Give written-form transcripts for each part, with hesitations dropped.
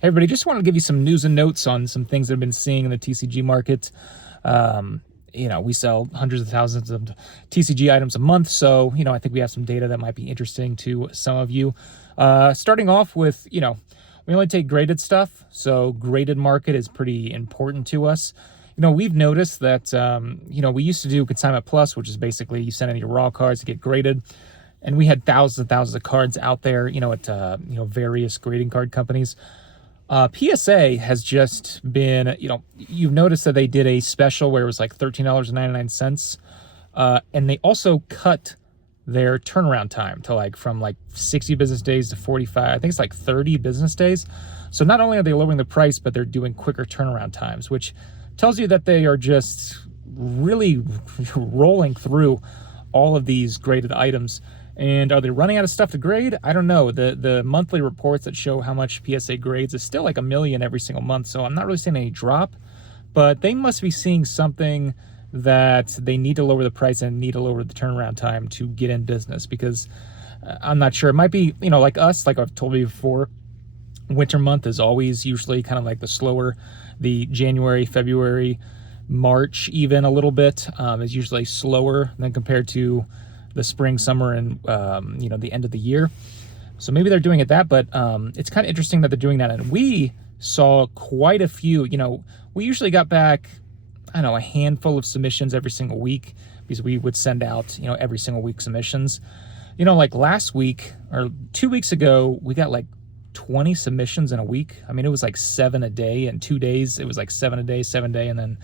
Hey everybody, just wanted to give you some news and notes on some things that I've been seeing in the TCG market. We sell hundreds of thousands of TCG items a month, so, I think we have some data that might be interesting to some of you. Starting off with, we only take graded stuff, so graded market is pretty important to us. We've noticed that, we used to do Consignment Plus, which is basically you send in your raw cards to get graded, and we had thousands and thousands of cards out there, at, various grading card companies. PSA has just been, you've noticed that they did a special where it was like $13.99. And they also cut their turnaround time to from 60 business days to 45. I think it's like 30 business days. So not only are they lowering the price, but they're doing quicker turnaround times, which tells you that they are just really rolling through all of these graded items. And are they running out of stuff to grade? I don't know. The monthly reports that show how much PSA grades is still like 1 million every single month. So I'm not really seeing any drop, but they must be seeing something that they need to lower the price and need to lower the turnaround time to get in business, because I'm not sure. It might be, like us, like I've told you before, winter month is always usually kind of like the slower. The January, February, March, even a little bit, is usually slower than compared to the spring, summer, and the end of the year. So maybe they're doing it that, but it's kind of interesting that they're doing that. And we saw quite a few. We usually got back, a handful of submissions every single week, because we would send out every single week submissions. Like last week or 2 weeks ago, we got like 20 submissions in a week. I mean, it was like 7 a day. In 2 days it was like 7 a day, 7 day, and then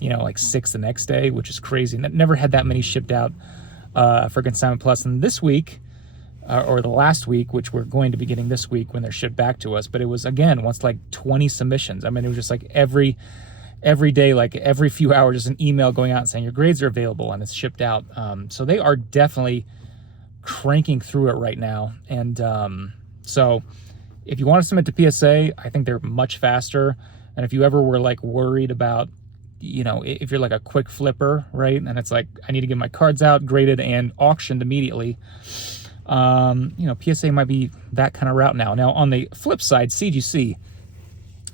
like 6 the next day, which is crazy. Never had that many shipped out for Consignment Plus. And this week, or the last week, which we're going to be getting this week when they're shipped back to us, but it was, again, once like 20 submissions. I mean, it was just like every day, like every few hours, just an email going out saying your grades are available and it's shipped out. So they are definitely cranking through it right now. And so if you want to submit to PSA, I think they're much faster. And if you ever were like worried about, if you're like a quick flipper, right, and it's like, I need to get my cards out, graded, and auctioned immediately, PSA might be that kind of route now. Now, on the flip side, CGC,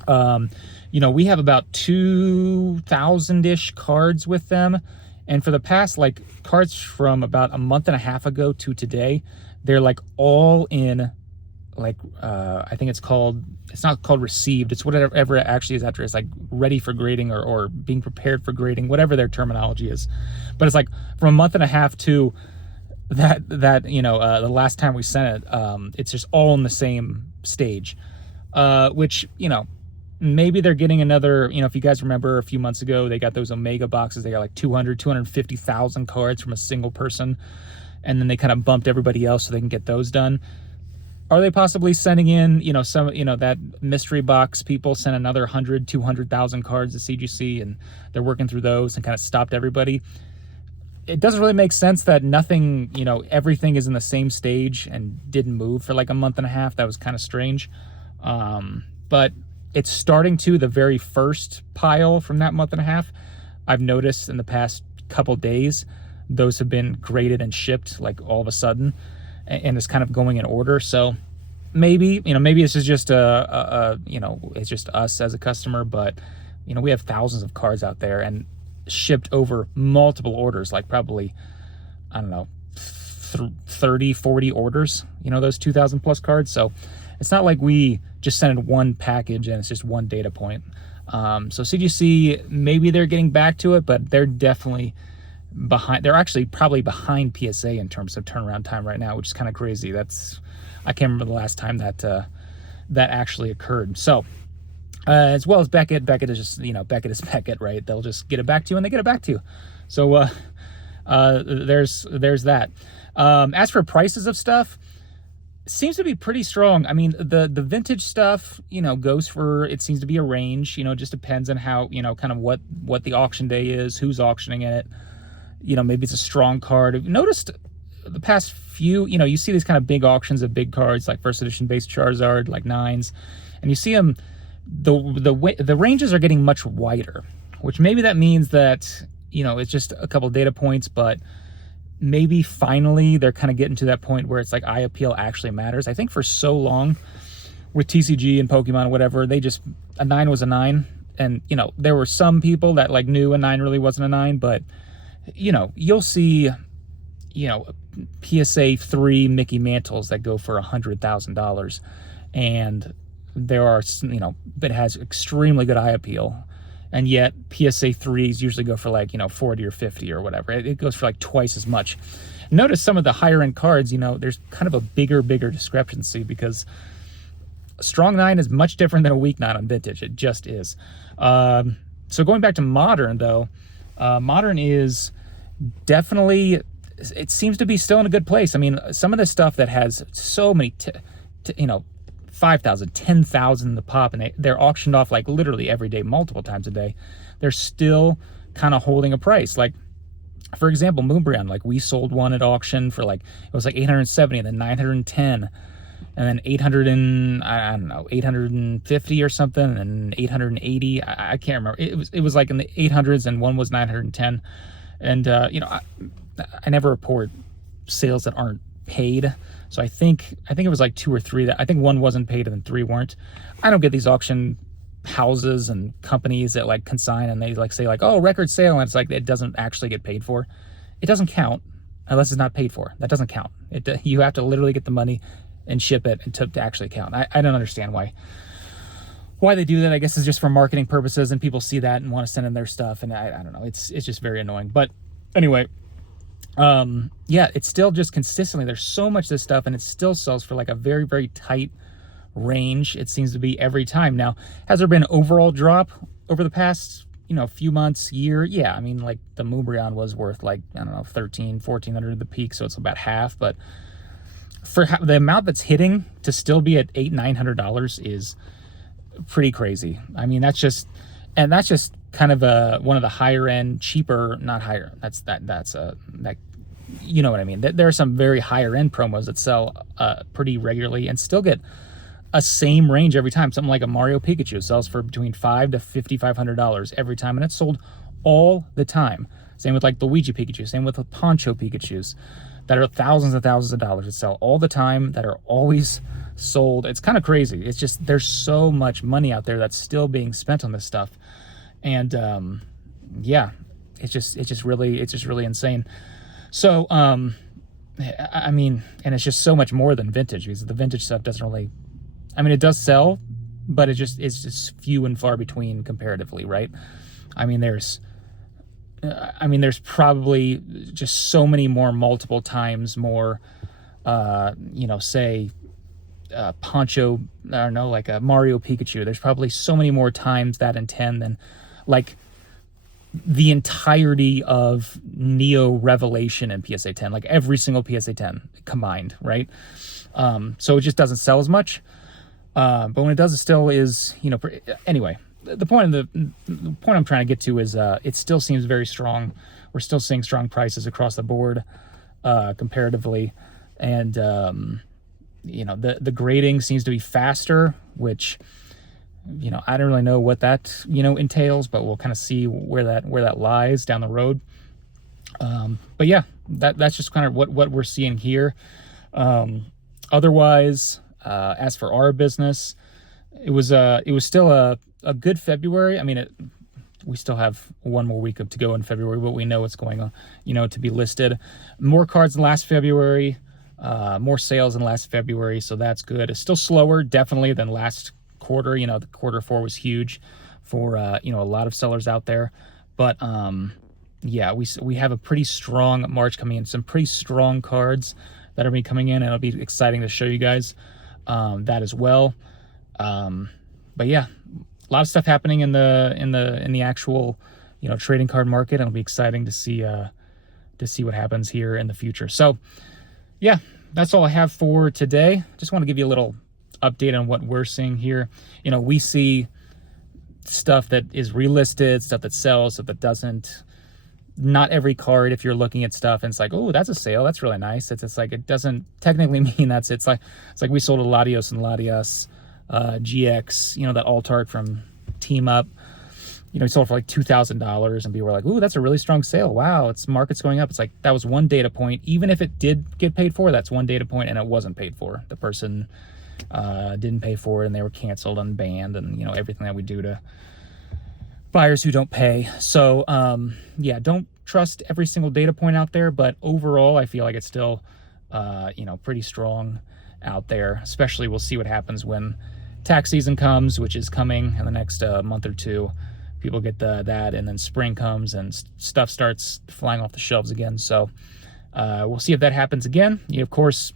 we have about 2,000-ish cards with them, and for the past, cards from about a month and a half ago to today, they're all in, I think it's not called received, it's whatever it actually is after. It's ready for grading or being prepared for grading, whatever their terminology is. But it's from a month and a half to that the last time we sent it, it's just all in the same stage, which, maybe they're getting another, if you guys remember a few months ago, they got those Omega boxes. They got 250,000 cards from a single person, and then they kind of bumped everybody else so they can get those done. Are they possibly sending in, some, that mystery box people sent another 100, 200,000 cards to CGC, and they're working through those and kind of stopped everybody? It doesn't really make sense that nothing, everything is in the same stage and didn't move for a month and a half. That was kind of strange. But it's starting to, the very first pile from that month and a half, I've noticed in the past couple days, those have been graded and shipped all of a sudden. And it's kind of going in order. So maybe this is just it's just us as a customer, but we have thousands of cards out there and shipped over multiple orders, probably, I don't know, 30, 40 orders, those 2,000 plus cards. So it's not like we just send one package and it's just one data point. So CGC, maybe they're getting back to it, but they're definitely behind. They're actually probably behind PSA in terms of turnaround time right now, which is kind of crazy. I can't remember the last time that actually occurred. So as well as Beckett is just, Beckett is Beckett, right? They'll just get it back to you when they get it back to you. So there's that. As for prices of stuff, seems to be pretty strong. I mean, the vintage stuff, goes for, it seems to be a range, just depends on how, kind of what the auction day is, who's auctioning it. Maybe it's a strong card. I've noticed the past few, you see these kind of big auctions of big cards, like first edition base Charizard, like 9s, and you see them, the ranges are getting much wider, which maybe that means that, it's just a couple data points, but maybe finally they're kind of getting to that point where it's eye appeal actually matters. I think for so long with TCG and Pokemon, whatever, a 9 was a 9. And, you know, there were some people that like knew a 9 really wasn't a 9, but, you know, you'll see, you know, PSA 3 Mickey Mantles that go for $100,000. And there are, you know, it has extremely good eye appeal. And yet PSA 3s usually go for like, you know, 40 or 50 or whatever. It goes for like twice as much. Notice some of the higher end cards, you know, there's kind of a bigger discrepancy, because a strong 9 is much different than a weak 9 on vintage. It just is. So going back to modern though, modern is definitely, it seems to be still in a good place. I mean, some of the stuff that has so many, you know, 5,000, 10,000 the pop, and they're auctioned off like literally every day, multiple times a day, they're still kind of holding a price. Like, for example, Moonbryon, like we sold one at auction for like, it was like 870, and then 910, and then 800 and, I don't know, 850 or something, and 880, I can't remember. It was like in the 800s, and one was 910. And, you know, I never report sales that aren't paid. So I think it was like 2 or 3 that, I think 1 wasn't paid and then 3 weren't. I don't get these auction houses and companies that like consign and they like say like, oh, record sale, and it's like it doesn't actually get paid for. It doesn't count unless it's not paid for. That doesn't count. You have to literally get the money and ship it and to actually count. I don't understand why they do that. I guess it's just for marketing purposes, and people see that and want to send in their stuff, and I don't know. It's just very annoying. But anyway, yeah, it's still just consistently, there's so much of this stuff, and it still sells for like a very, very tight range. It seems to be every time. Now, has there been an overall drop over the past, you know, few months, year? Yeah, I mean, like the Moonbryon was worth like, I don't know, 1,400 at the peak, so it's about half. But for the amount that's hitting to still be at $800-900 is pretty crazy. I mean, that's just kind of one of the higher end, cheaper, not higher. That you know what I mean. There are some very higher end promos that sell pretty regularly and still get a same range every time. Something like a Mario Pikachu sells for between $500 to $5,500 every time, and it's sold all the time. Same with like the Luigi Pikachu. Same with the Poncho Pikachus that are thousands and thousands of dollars that sell all the time, that are always sold. It's kind of crazy. It's just, there's so much money out there that's still being spent on this stuff. And yeah, it's just really insane. So I mean, and it's just so much more than vintage, because the vintage stuff doesn't really, I mean, it does sell, but it's just few and far between comparatively, right? I mean, there's probably just so many more, multiple times more, you know, say Poncho, I don't know, like a Mario Pikachu. There's probably so many more times that in 10 than like the entirety of Neo Revelation and PSA 10, like every single PSA 10 combined, right? So it just doesn't sell as much. But when it does, it still is, you know, anyway, the point I'm trying to get to is it still seems very strong. We're still seeing strong prices across the board, comparatively. And, you know, the grading seems to be faster, which, you know, I don't really know what that, you know, entails, but we'll kind of see where that lies down the road. But yeah, that's just kind of what we're seeing here. Otherwise, as for our business, it was still a good February. I mean, we still have one more week to go in February, but we know what's going on, you know, to be listed. More cards than last February, more sales than last February, so that's good. It's still slower, definitely, than last quarter. You know, the Q4 was huge for, you know, a lot of sellers out there. But, yeah, we have a pretty strong March coming in, some pretty strong cards that are be coming in, and it'll be exciting to show you guys that as well. But yeah, a lot of stuff happening in the actual, you know, trading card market. It'll be exciting to see what happens here in the future. So yeah, that's all I have for today. Just want to give you a little update on what we're seeing here. You know, we see stuff that is relisted, stuff that sells, stuff that doesn't. Not every card, if you're looking at stuff and it's like, oh, that's a sale, that's really nice. It's like, it doesn't technically mean it's like we sold a Latios and Latias GX, you know, that alt-art from Team Up. You know, we sold for like $2,000, and people were like, ooh, that's a really strong sale. Wow, its market's going up. It's like, that was one data point. Even if it did get paid for, that's one data point, and it wasn't paid for. The person didn't pay for it, and they were canceled and banned, and you know, everything that we do to buyers who don't pay. So yeah, don't trust every single data point out there, but overall I feel like it's still you know, pretty strong out there. Especially we'll see what happens when tax season comes, which is coming in the next month or two. People get that, and then spring comes and stuff starts flying off the shelves again. So we'll see if that happens again. You know, of course,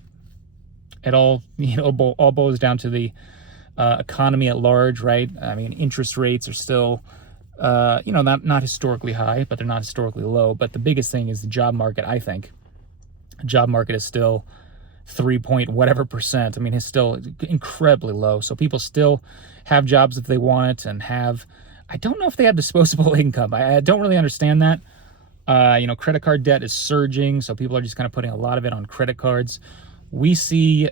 it all, you know, all boils down to the economy at large, right? I mean, interest rates are still you know, not historically high, but they're not historically low. But the biggest thing is the job market. I think the job market is still 3 point whatever percent. I mean, it's still incredibly low. So people still have jobs if they want it, and have, I don't know if they have disposable income. I don't really understand that. You know, credit card debt is surging, so people are just kind of putting a lot of it on credit cards. I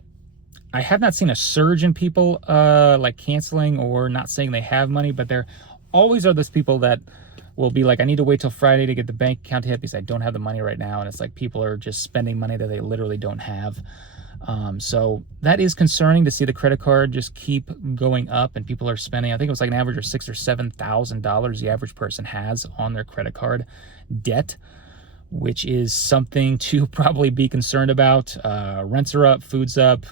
have not seen a surge in people like canceling or not saying they have money, but there always are those people that will be like, I need to wait till Friday to get the bank account hit because I don't have the money right now. And it's like people are just spending money that they literally don't have. So that is concerning to see the credit card just keep going up, and people are spending, I think it was like an average of $6,000 or $7,000 the average person has on their credit card debt, which is something to probably be concerned about. Rents are up, food's up.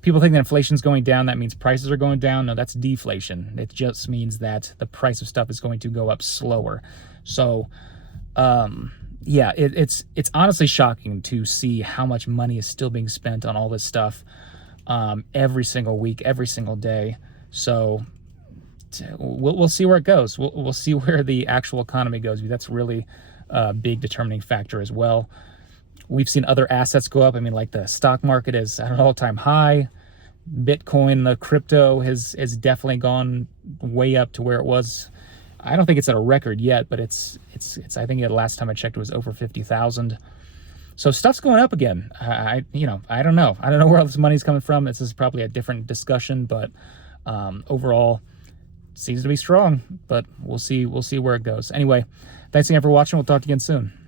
People think that inflation's going down, that means prices are going down. No, that's deflation. It just means that the price of stuff is going to go up slower. So, yeah, it's honestly shocking to see how much money is still being spent on all this stuff every single week, every single day. So we'll see where it goes. We'll see where the actual economy goes. That's really a big determining factor as well. We've seen other assets go up. I mean, like the stock market is at an all-time high. Bitcoin, the crypto, has definitely gone way up to where it was. I don't think it's at a record yet, but it's I think the last time I checked it was over 50,000. So stuff's going up again. You know, I don't know where all this money's coming from. This is probably a different discussion, but overall seems to be strong. But we'll see where it goes. Anyway, thanks again for watching. We'll talk to you again soon.